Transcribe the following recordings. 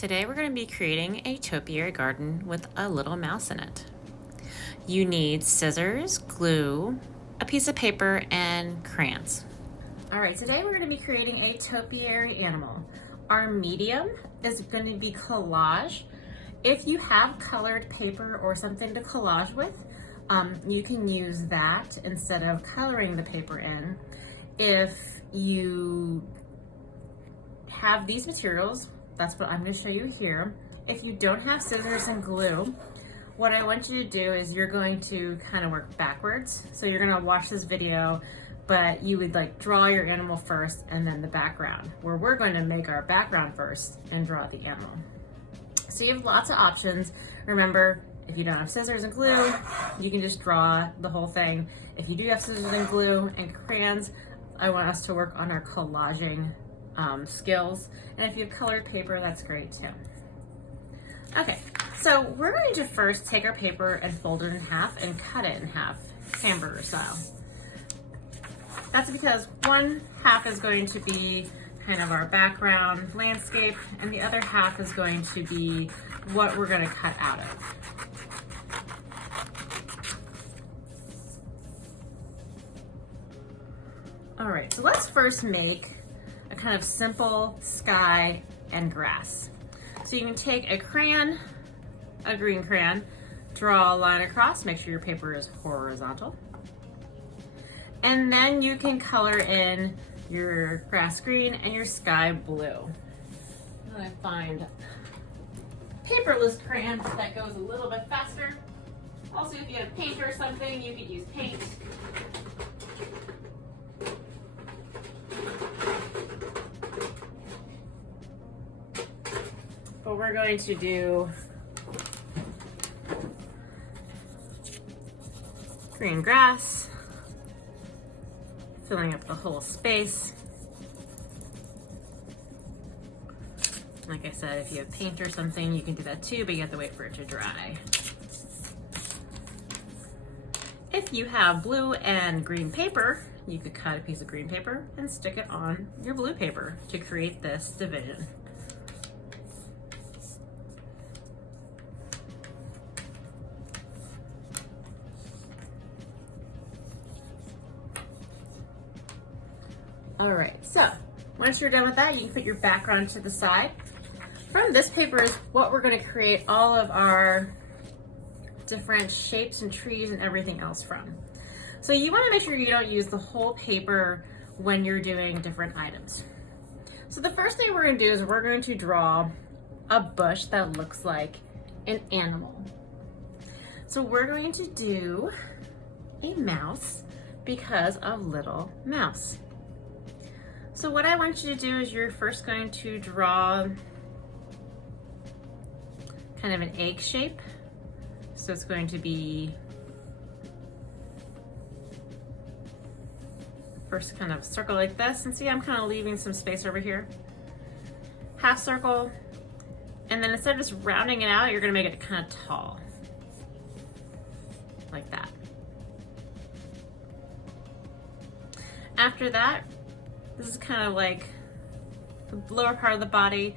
Today we're going to be creating a topiary garden with a little mouse in it. You need scissors, glue, a piece of paper, and crayons. All right, today we're going to be creating a topiary animal. Our medium is going to be collage. If you have colored paper or something to collage with, you can use that instead of coloring the paper in. If you have these materials, that's what I'm going to show you here. If you don't have scissors and glue, what I want you to do is you're going to kind of work backwards. So you're going to watch this video, but you would like draw your animal first and then the background, where we're going to make our background first and draw the animal. So you have lots of options. Remember, if you don't have scissors and glue, you can just draw the whole thing. If you do have scissors and glue and crayons, I want us to work on our collaging skills. And if you have colored paper, that's great too. Okay, so we're going to first take our paper and fold it in half and cut it in half, hamburger style. That's because one half is going to be kind of our background landscape, and the other half is going to be what we're going to cut out of. All right, so let's first make a kind of simple sky and grass. So you can take a crayon, a green crayon, draw a line across, make sure your paper is horizontal. And then you can color in your grass green and your sky blue. I'm gonna find paperless crayon that goes a little bit faster. Also, if you have paint or something, you could use paint. But we're going to do green grass, filling up the whole space. Like I said, if you have paint or something, you can do that too, but you have to wait for it to dry. If you have blue and green paper, you could cut a piece of green paper and stick it on your blue paper to create this division. All right, so once you're done with that, you can put your background to the side. From this paper is what we're going to create all of our different shapes and trees and everything else from. So you want to make sure you don't use the whole paper when you're doing different items. So the first thing we're going to do is we're going to draw a bush that looks like an animal. So we're going to do a mouse because of little mouse. So what I want you to do is you're first going to draw kind of an egg shape. So it's going to be first kind of circle like this, and see I'm kind of leaving some space over here. Half circle, and then instead of just rounding it out, you're going to make it kind of tall, like that. After that, this is kind of like the lower part of the body.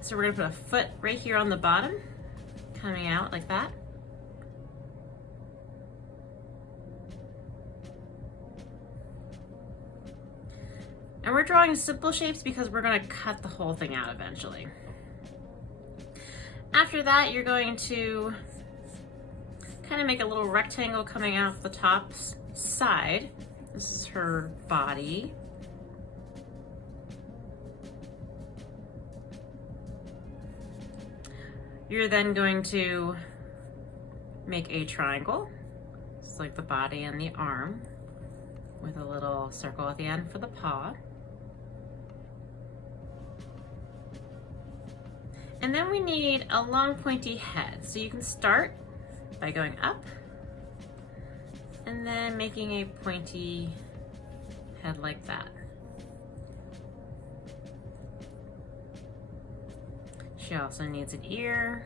So we're gonna put a foot right here on the bottom, coming out like that. And we're drawing simple shapes because we're gonna cut the whole thing out eventually. After that, you're going to kind of make a little rectangle coming out the top side. This is her body. You're then going to make a triangle. It's like the body and the arm with a little circle at the end for the paw. And then we need a long pointy head. So you can start by going up and then making a pointy head like that. She also needs an ear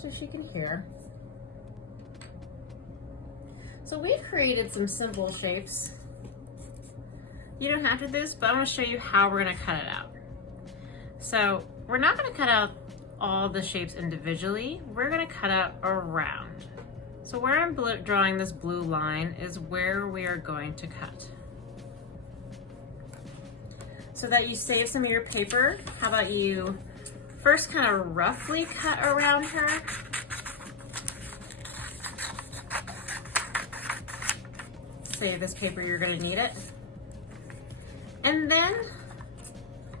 so she can hear. So we've created some simple shapes. You don't have to do this, but I'm going to show you how we're going to cut it out. So we're not going to cut out all the shapes individually. We're going to cut out around. So where I'm drawing this blue line is where we are going to cut. So that you save some of your paper, how about you first kind of roughly cut around her. Save this paper, you're going to need it. And then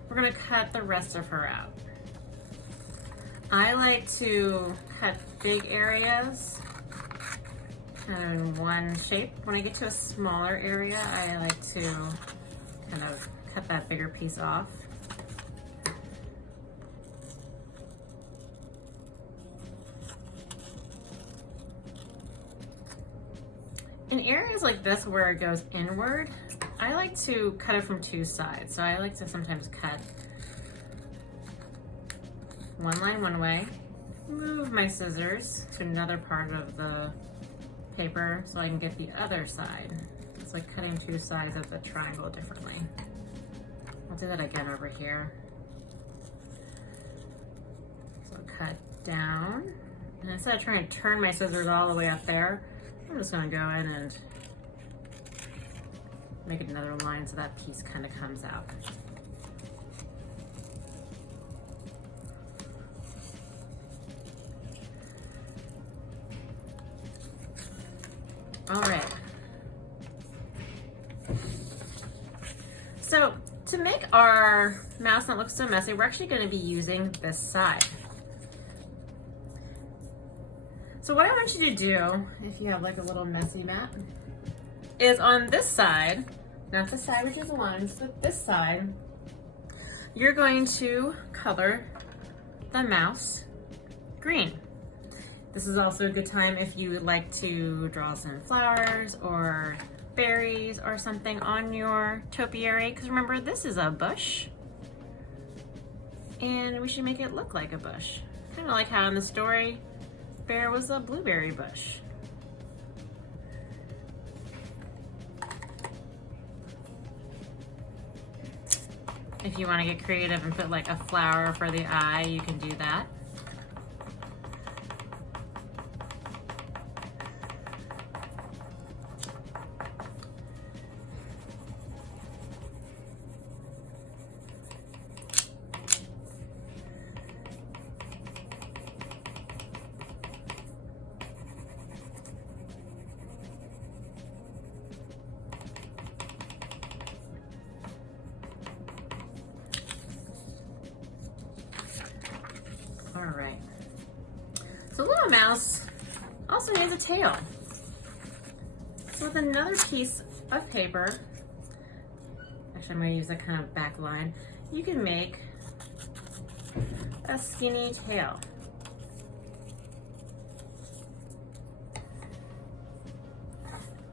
we're going to cut the rest of her out. I like to cut big areas kind of in one shape. When I get to a smaller area, I like to kind of cut that bigger piece off. In areas like this where it goes inward, I like to cut it from two sides. So I like to sometimes cut one line one way, move my scissors to another part of the paper so I can get the other side. It's like cutting two sides of the triangle differently. I'll do that again over here. So cut down, and instead of trying to turn my scissors all the way up there, I'm just gonna go in and make another line so that piece kind of comes out. All right. So to make our mouse not look so messy, we're actually going to be using this side. So what I want you to do, if you have like a little messy mat, is on this side, not the side which is lines, but this side, you're going to color the mouse green. This is also a good time if you would like to draw some flowers or berries or something on your topiary, because remember, this is a bush and we should make it look like a bush. Kind of like how in the story, Bear was a blueberry bush. If you want to get creative and put like a flower for the eye, you can do that. All right, so little mouse also needs a tail. So with another piece of paper, actually I'm going to use that kind of back line, you can make a skinny tail.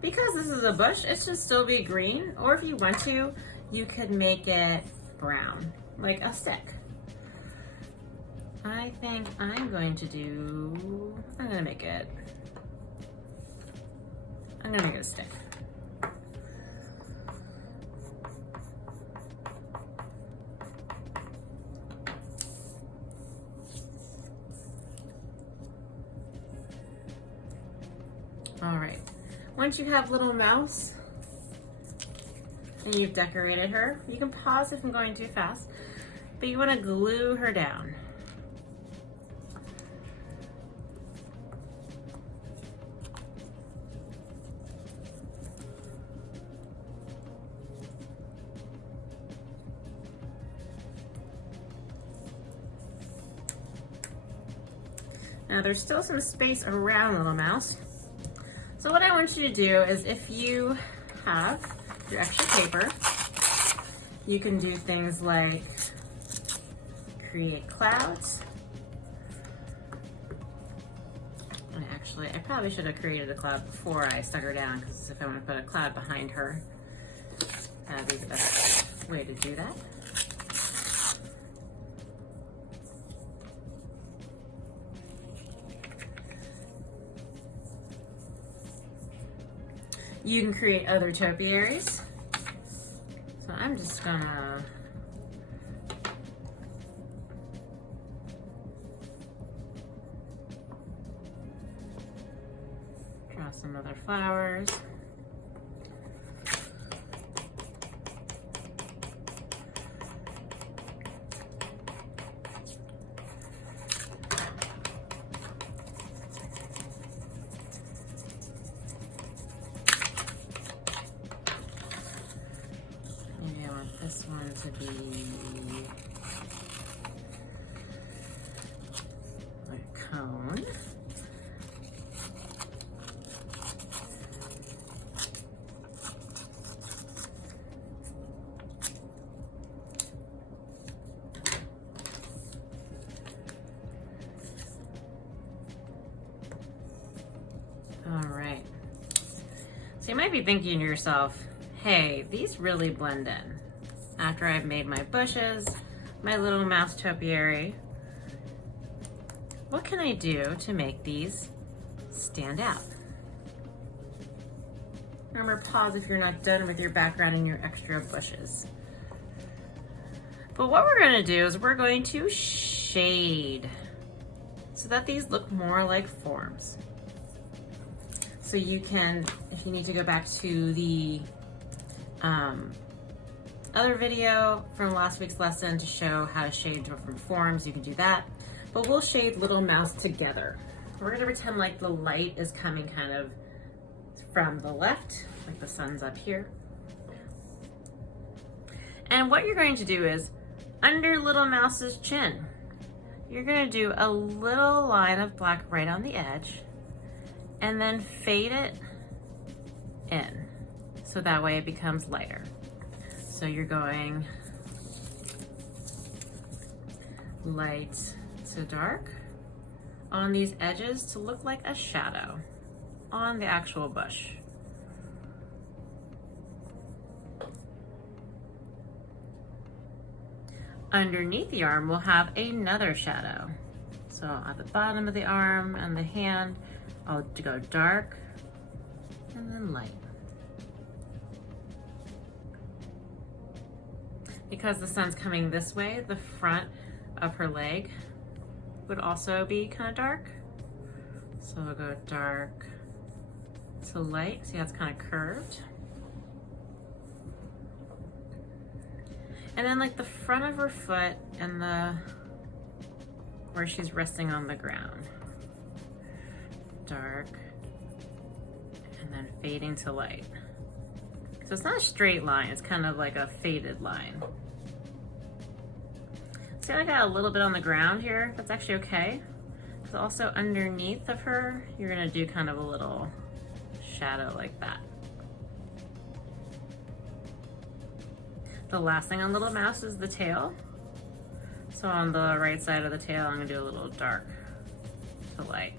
Because this is a bush, it should still be green, or if you want to, you could make it brown, like a stick. I think I'm going to make it a stick. All right, once you have little mouse and you've decorated her, you can pause if I'm going too fast, but you want to glue her down. Now there's still some space around Little Mouse. So what I want you to do is, if you have your extra paper, you can do things like create clouds. And actually, I probably should have created a cloud before I stuck her down, because if I want to put a cloud behind her, that would be the best way to do that. You can create other topiaries. So I'm just gonna Got some other flowers. Maybe I want this one to be a cone. All right. So you might be thinking to yourself, hey, these really blend in. After I've made my bushes, my little mouse topiary, what can I do to make these stand out? Remember, pause if you're not done with your background and your extra bushes. But what we're gonna do is we're going to shade so that these look more like forms. So you can, if you need to go back to the other video from last week's lesson to show how to shade different forms, you can do that. But we'll shade little mouse together. We're gonna pretend like the light is coming kind of from the left, like the sun's up here. And what you're going to do is, under little mouse's chin, you're gonna do a little line of black right on the edge, and then fade it in, so that way it becomes lighter. So you're going light to dark on these edges to look like a shadow on the actual bush. Underneath the arm, we'll have another shadow. So at the bottom of the arm and the hand, I'll go dark and then light. Because the sun's coming this way, the front of her leg would also be kind of dark. So I'll go dark to light. See how it's kind of curved? And then like the front of her foot and where she's resting on the ground. Dark, and then fading to light. So it's not a straight line, it's kind of like a faded line. See, I got a little bit on the ground here. That's actually okay. So also underneath of her, you're gonna do kind of a little shadow like that. The last thing on little mouse is the tail. So on the right side of the tail, I'm gonna do a little dark to light.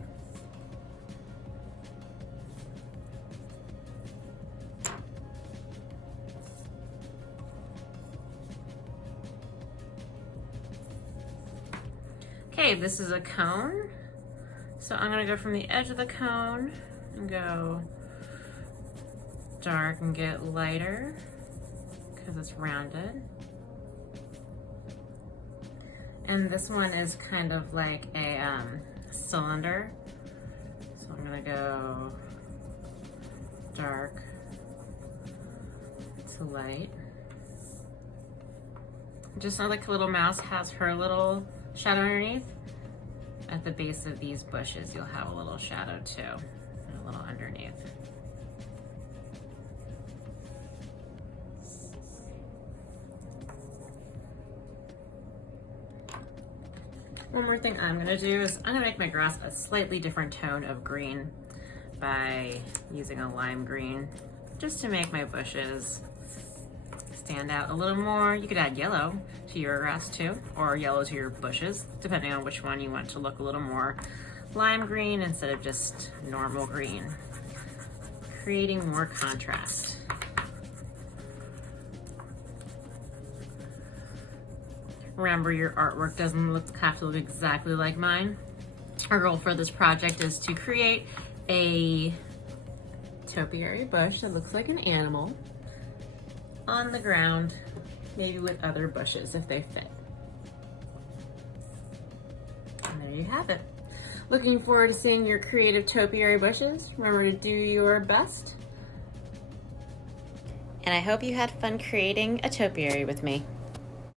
Okay, this is a cone. So I'm gonna go from the edge of the cone and go dark and get lighter because it's rounded. And this one is kind of like a cylinder. So I'm gonna go dark to light. Just like little mouse has her little shadow underneath. At the base of these bushes, you'll have a little shadow too, and a little underneath. One more thing I'm gonna do is I'm gonna make my grass a slightly different tone of green by using a lime green, just to make my bushes stand out a little more. You could add yellow to your grass too, or yellow to your bushes, depending on which one you want to look a little more lime green instead of just normal green, creating more contrast. Remember, your artwork doesn't have to look exactly like mine. Our goal for this project is to create a topiary bush that looks like an animal on the ground, maybe with other bushes if they fit. And there you have it. Looking forward to seeing your creative topiary bushes. Remember to do your best. And I hope you had fun creating a topiary with me.